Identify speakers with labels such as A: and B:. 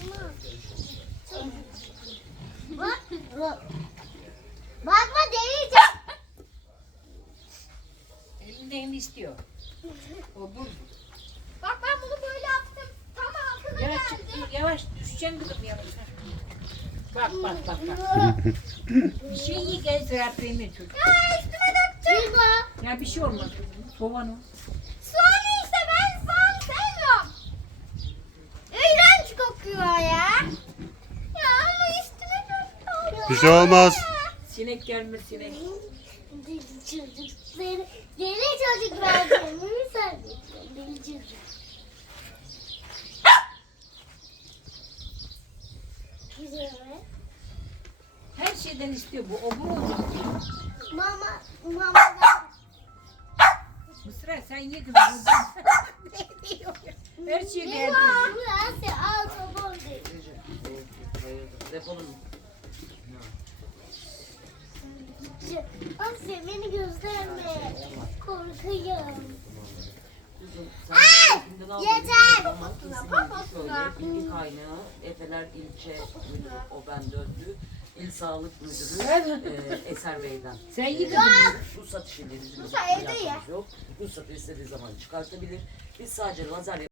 A: Bak. Bakma deneyeceğim.
B: Elinden istiyor. O bu.
A: Bak ben bunu böyle yaptım. Tam altına
B: Yavaş,
A: geldi.
B: yavaş düşeceksin kızım yavaş. Bak bak bak bak. Bir şey iyi gel sırattığımı çocuk.
A: Ya üstüme döktüm.
B: Ya bir şey olmaz. Soğan o.
A: Soğanı işte ben soğan sevmiyorum. İğrenç kokuyor ya. Ya ama üstüme döktüm.
C: Bir şey olmaz.
B: Sinek gelmez sinek.
A: Deli çocukları. Deli çocuklar diyorum. Sen deli çocuk. Güzel mi?
B: Her şeyden istiyor bu. Obur olacak.
A: Mama
B: Mısra sen yedin. Her şey geldi.
A: burası altı değil.
D: Deponun.
A: Asya beni gösterme. Korkuyorum.
D: Kızım,
A: Yeter.
D: Şöyle bilgi kaynağı Efeler İlçe Müdürü, o ben döndü. İl Sağlık Müdürü Eser Bey'den.
B: Sen yedin.
D: Bu satış ile bizim
A: Musa evde ye.
D: yok. Bu satış istediği zaman çıkartabilir. Biz sadece lazer